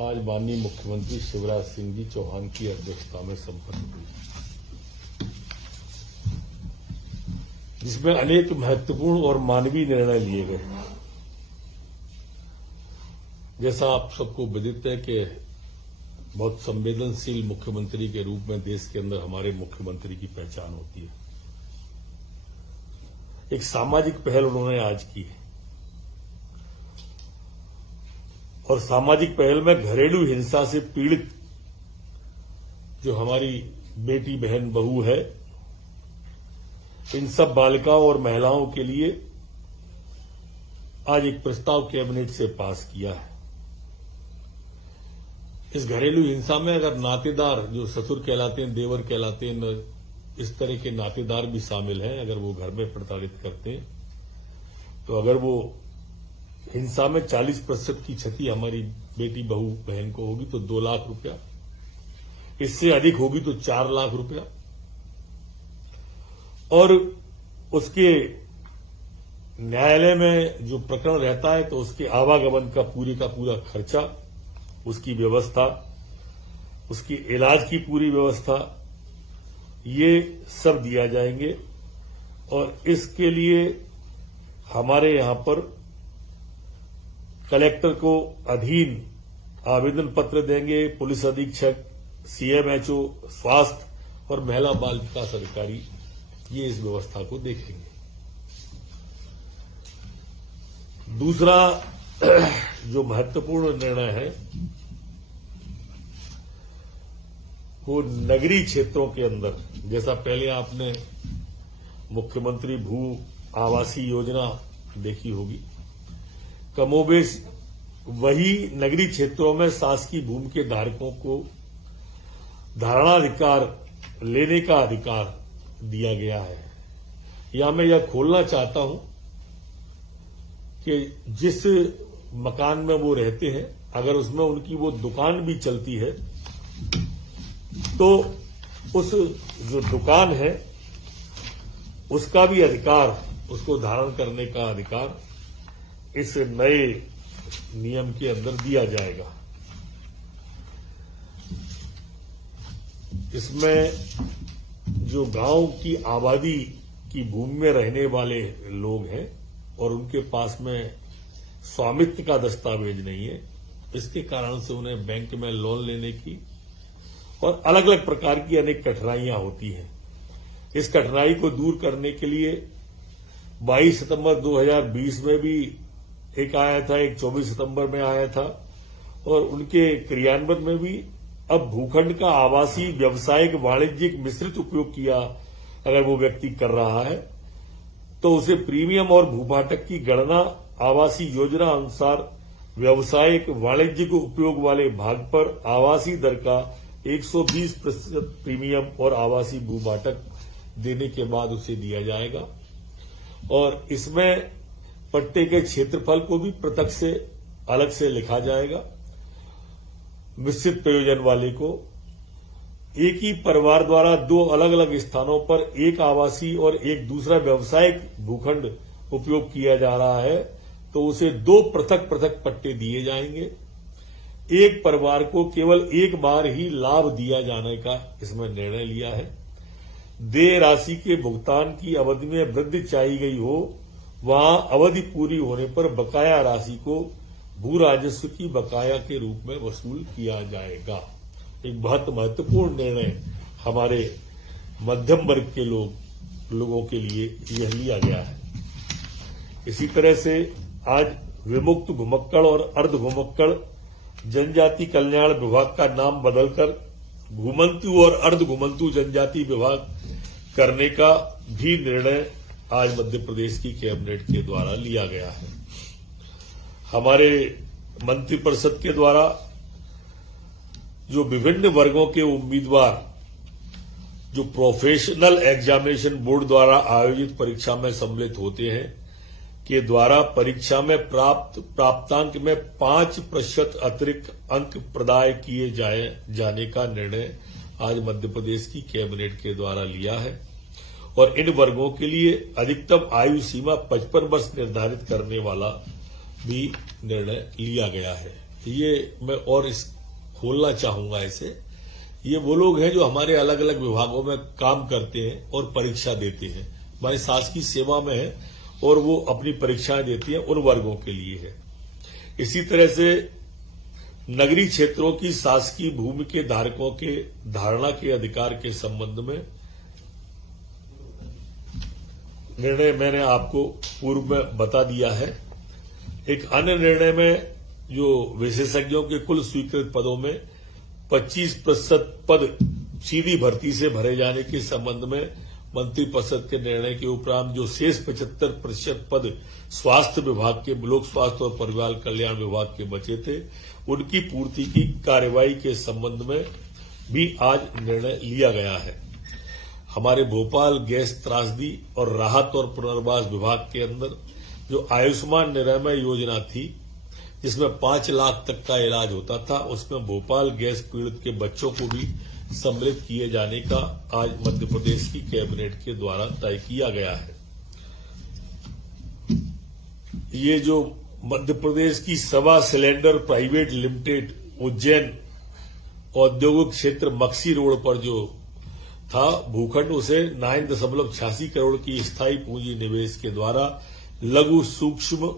आज माननीय मुख्यमंत्री शिवराज सिंह जी चौहान की अध्यक्षता में संपन्न हुई, जिसमें अनेक महत्वपूर्ण और मानवीय निर्णय लिए गए। जैसा आप सबको विदित है कि बहुत संवेदनशील मुख्यमंत्री के रूप में देश के अंदर हमारे मुख्यमंत्री की पहचान होती है। एक सामाजिक पहल उन्होंने आज की है और सामाजिक पहल में घरेलू हिंसा से पीड़ित जो हमारी बेटी बहन बहू है, इन सब बालिकाओं और महिलाओं के लिए आज एक प्रस्ताव कैबिनेट से पास किया है। इस घरेलू हिंसा में अगर नातेदार जो ससुर कहलाते हैं, देवर कहलाते हैं, इस तरह के नातेदार भी शामिल हैं, अगर वो घर में प्रताड़ित करते हैं, तो अगर वो हिंसा में 40% की क्षति हमारी बेटी बहू बहन को होगी तो 2 लाख रुपया, इससे अधिक होगी तो 4 लाख रुपया, और उसके न्यायालय में जो प्रकरण रहता है तो उसके आवागमन का पूरा खर्चा, उसकी व्यवस्था, उसकी इलाज की पूरी व्यवस्था, ये सब दिया जाएंगे। और इसके लिए हमारे यहां पर कलेक्टर को अधीन आवेदन पत्र देंगे, पुलिस अधीक्षक, सीएमएचओ, स्वास्थ्य और महिला बाल विकास अधिकारी ये इस व्यवस्था को देखेंगे। दूसरा जो महत्वपूर्ण निर्णय है वो नगरीय क्षेत्रों के अंदर, जैसा पहले आपने मुख्यमंत्री भू आवासीय योजना देखी होगी, कमोबेश वही नगरीय क्षेत्रों में शासकीय भूमि के धारकों को धारणाधिकार लेने का अधिकार दिया गया है। यहां मैं यह खोलना चाहता हूं कि जिस मकान में वो रहते हैं, अगर उसमें उनकी वो दुकान भी चलती है तो उस जो दुकान है उसका भी अधिकार, उसको धारण करने का अधिकार इस नए नियम के अंदर दिया जाएगा। इसमें जो गांव की आबादी की भूमि में रहने वाले लोग हैं और उनके पास में स्वामित्व का दस्तावेज नहीं है, इसके कारण से उन्हें बैंक में लोन लेने की और अलग अलग प्रकार की अनेक कठिनाइयां होती हैं। इस कठिनाई को दूर करने के लिए 22 सितंबर 2020 में भी एक आया था, एक 24 सितंबर में आया था, और उनके क्रियान्वयन में भी अब भूखंड का आवासीय, व्यावसायिक, वाणिज्यिक मिश्रित उपयोग किया अगर वो व्यक्ति कर रहा है तो उसे प्रीमियम और भूभाटक की गणना आवासीय योजना अनुसार व्यावसायिक वाणिज्यिक उपयोग वाले भाग पर आवासीय दर का 120% प्रीमियम और आवासीय भूभाटक देने के बाद उसे दिया जाएगा। और इसमें पट्टे के क्षेत्रफल को भी पृथक से अलग से लिखा जाएगा। मिश्रित प्रयोजन वाले को एक ही परिवार द्वारा 2 अलग अलग स्थानों पर एक आवासीय और एक दूसरा व्यावसायिक भूखंड उपयोग किया जा रहा है तो उसे 2 पृथक पट्टे दिए जाएंगे। एक परिवार को केवल एक बार ही लाभ दिया जाने का इसमें निर्णय लिया है। देय राशि के भुगतान की अवधि में वृद्धि चाही गई हो, वहां अवधि पूरी होने पर बकाया राशि को भू राजस्व की बकाया के रूप में वसूल किया जाएगा। एक बहुत महत्वपूर्ण निर्णय हमारे मध्यम वर्ग के लोगों के लिए यह लिया गया है। इसी तरह से आज विमुक्त घुमक्कड़ और अर्ध घुमक्कड़ जनजाति कल्याण विभाग का नाम बदलकर घुमंतु और अर्ध घुमंतु जनजाति विभाग करने का भी निर्णय आज मध्य प्रदेश की कैबिनेट के द्वारा लिया गया है। हमारे मंत्रिपरिषद के द्वारा जो विभिन्न वर्गों के उम्मीदवार जो प्रोफेशनल एग्जामिनेशन बोर्ड द्वारा आयोजित परीक्षा में सम्मिलित होते हैं के द्वारा परीक्षा में प्राप्तांक में 5% अतिरिक्त अंक प्रदाय किए जाने का निर्णय आज मध्य प्रदेश की कैबिनेट के द्वारा लिया है और इन वर्गों के लिए अधिकतम आयु सीमा 55 वर्ष निर्धारित करने वाला भी निर्णय लिया गया है। ये मैं और इस खोलना चाहूंगा इसे, ये वो लोग हैं जो हमारे अलग अलग विभागों में काम करते हैं और परीक्षा देते हैं, हमारी शासकीय सेवा में है और वो अपनी परीक्षाएं देती हैं, उन वर्गों के लिए है। इसी तरह से नगरीय क्षेत्रों की शासकीय भूमि के धारकों के धारणा के अधिकार के संबंध में निर्णय मैंने आपको पूर्व में बता दिया है। एक अन्य निर्णय में जो विशेषज्ञों के कुल स्वीकृत पदों में 25% पद सीधी भर्ती से भरे जाने के संबंध में मंत्रिपरिषद के निर्णय के उपरांत जो शेष 75% पद स्वास्थ्य विभाग के, लोक स्वास्थ्य और परिवार कल्याण विभाग के बचे थे, उनकी पूर्ति की कार्यवाही के संबंध में भी आज निर्णय लिया गया है। हमारे भोपाल गैस त्रासदी और राहत और पुनर्वास विभाग के अंदर जो आयुष्मान निरामय योजना थी, जिसमें 5 लाख तक का इलाज होता था, उसमें भोपाल गैस पीड़ित के बच्चों को भी सम्मिलित किए जाने का आज मध्य प्रदेश की कैबिनेट के द्वारा तय किया गया है। ये जो मध्य प्रदेश की सवा सिलेंडर प्राइवेट लिमिटेड उज्जैन औद्योगिक क्षेत्र मक्सी रोड पर जो था भूखंड, उसे 9.86 करोड़ की स्थायी पूंजी निवेश के द्वारा लघु सूक्ष्म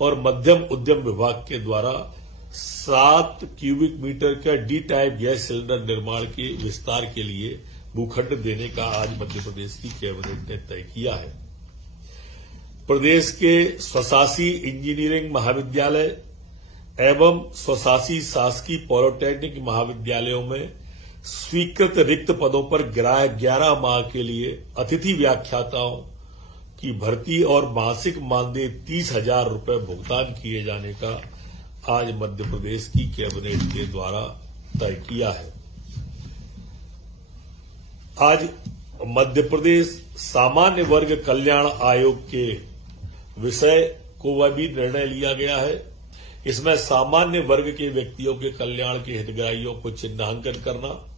और मध्यम उद्यम विभाग के द्वारा 7 क्यूबिक मीटर का डी टाइप गैस सिलेंडर निर्माण के विस्तार के लिए भूखंड देने का आज मध्य प्रदेश की कैबिनेट ने तय किया है। प्रदेश के स्वशासी इंजीनियरिंग महाविद्यालय एवं स्वशासी शासकीय पॉलिटेक्निक महाविद्यालयों में स्वीकृत रिक्त पदों पर 11 माह के लिए अतिथि व्याख्याताओं की भर्ती और मासिक मानदेय 30,000 रुपये भुगतान किए जाने का आज मध्य प्रदेश की कैबिनेट के द्वारा तय किया है। आज मध्य प्रदेश सामान्य वर्ग कल्याण आयोग के विषय को वह भी निर्णय लिया गया है। इसमें सामान्य वर्ग के व्यक्तियों के कल्याण के हितग्राहियों को चिन्हांकन करना,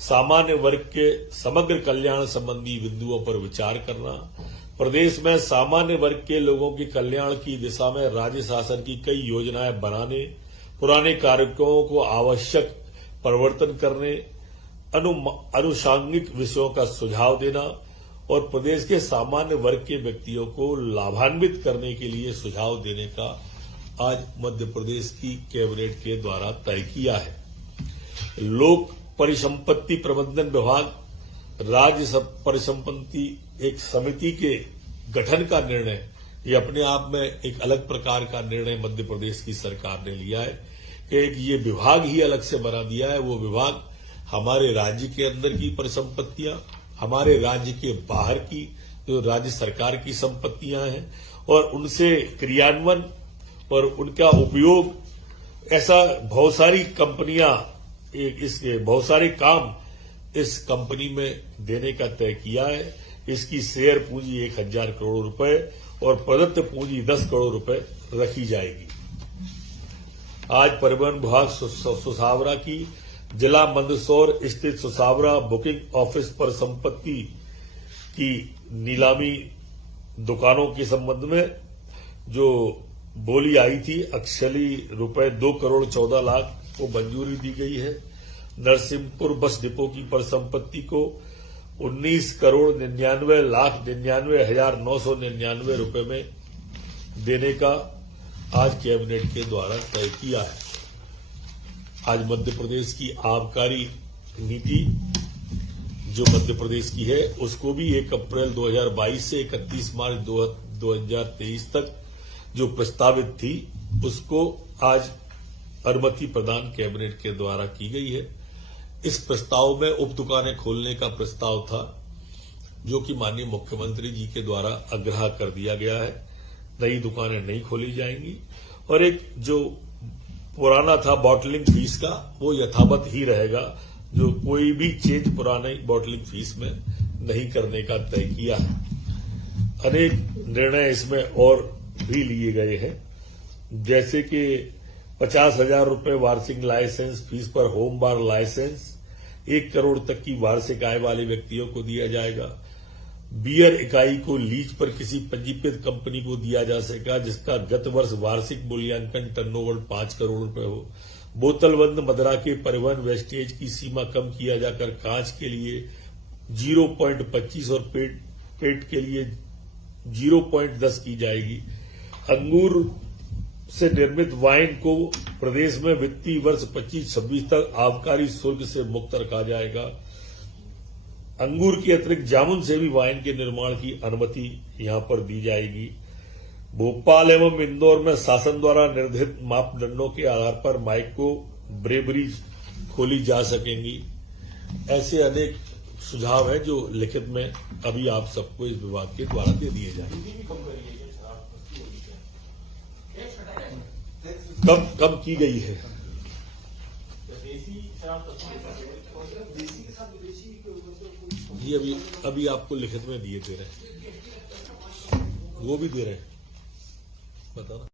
सामान्य वर्ग के समग्र कल्याण संबंधी बिंदुओं पर विचार करना, प्रदेश में सामान्य वर्ग के लोगों के कल्याण की दिशा में राज्य शासन की कई योजनाएं बनाने, पुराने कार्यक्रमों को आवश्यक परिवर्तन करने, अनुषांगिक विषयों का सुझाव देना और प्रदेश के सामान्य वर्ग के व्यक्तियों को लाभान्वित करने के लिए सुझाव देने का आज मध्य प्रदेश की कैबिनेट के द्वारा तय किया है। लोक परिसंपत्ति प्रबंधन विभाग, राज्य परिसंपत्ति एक समिति के गठन का निर्णय, ये अपने आप में एक अलग प्रकार का निर्णय मध्य प्रदेश की सरकार ने लिया है कि एक ये विभाग ही अलग से बना दिया है। वो विभाग हमारे राज्य के अंदर की परिसंपत्तियां, हमारे राज्य के बाहर की जो राज्य सरकार की संपत्तियां हैं और उनसे क्रियान्वयन और उनका उपयोग, ऐसा बहुत सारी कंपनियां, बहुत सारे काम इस कंपनी में देने का तय किया है। इसकी शेयर पूंजी 1,000 करोड़ रुपए और प्रदत्त पूंजी 10 करोड़ रुपए रखी जाएगी। आज परिवहन विभाग सुसावरा की जिला मंदसौर स्थित सुसावरा बुकिंग ऑफिस पर संपत्ति की नीलामी दुकानों के संबंध में जो बोली आई थी, एक्चुअली रुपए 2 करोड़ 14 लाख को मंजूरी दी गई है। नरसिंहपुर बस डिपो की परिसंपत्ति को 19 करोड़ 99,99,999 रुपए में देने का आज कैबिनेट के द्वारा तय किया है। आज मध्य प्रदेश की आबकारी नीति जो मध्य प्रदेश की है, उसको भी 1 अप्रैल 2022 से 31 मार्च 2023 तक जो प्रस्तावित थी, उसको आज अनुमति प्रदान कैबिनेट के द्वारा की गई है। इस प्रस्ताव में उप दुकानें खोलने का प्रस्ताव था, जो कि माननीय मुख्यमंत्री जी के द्वारा आग्रह कर दिया गया है। नई दुकानें नहीं खोली जाएंगी और एक जो पुराना था बॉटलिंग फीस का, वो यथावत ही रहेगा। जो कोई भी चेंज पुराने बॉटलिंग फीस में नहीं करने का तय किया है। अनेक निर्णय इसमें और भी लिए गए हैं, जैसे कि 50,000 रुपए वार्षिक लाइसेंस फीस पर होम बार लाइसेंस 1 करोड़ तक की वार्षिक आय वाले व्यक्तियों को दिया जाएगा। बियर इकाई को लीज पर किसी पंजीकृत कंपनी को दिया जा सकेगा जिसका गत वर्ष वार्षिक मूल्यांकन टर्नओवर 5 करोड़ रुपए हो। बोतलबंद मदिरा के परिवहन वेस्टेज की सीमा कम किया जाकर कांच के लिए 0.25 और पेट के लिए 0.10 की जाएगी। अंगूर से निर्मित वाइन को प्रदेश में वित्तीय वर्ष 25-26 तक आबकारी शुल्क से मुक्त रखा जाएगा। अंगूर के अतिरिक्त जामुन से भी वाइन के निर्माण की अनुमति यहां पर दी जाएगी। भोपाल एवं इंदौर में शासन द्वारा निर्धारित मापदंडों के आधार पर माइक्रो ब्रेवरीज खोली जा सकेंगी। ऐसे अनेक सुझाव हैं जो लिखित में अभी आप सबको इस विभाग के द्वारा दे दिए जाएंगे। कब की गई है? जी अभी आपको लिखित में दिए दे रहे हैं, वो भी दे रहे हैं, बताना।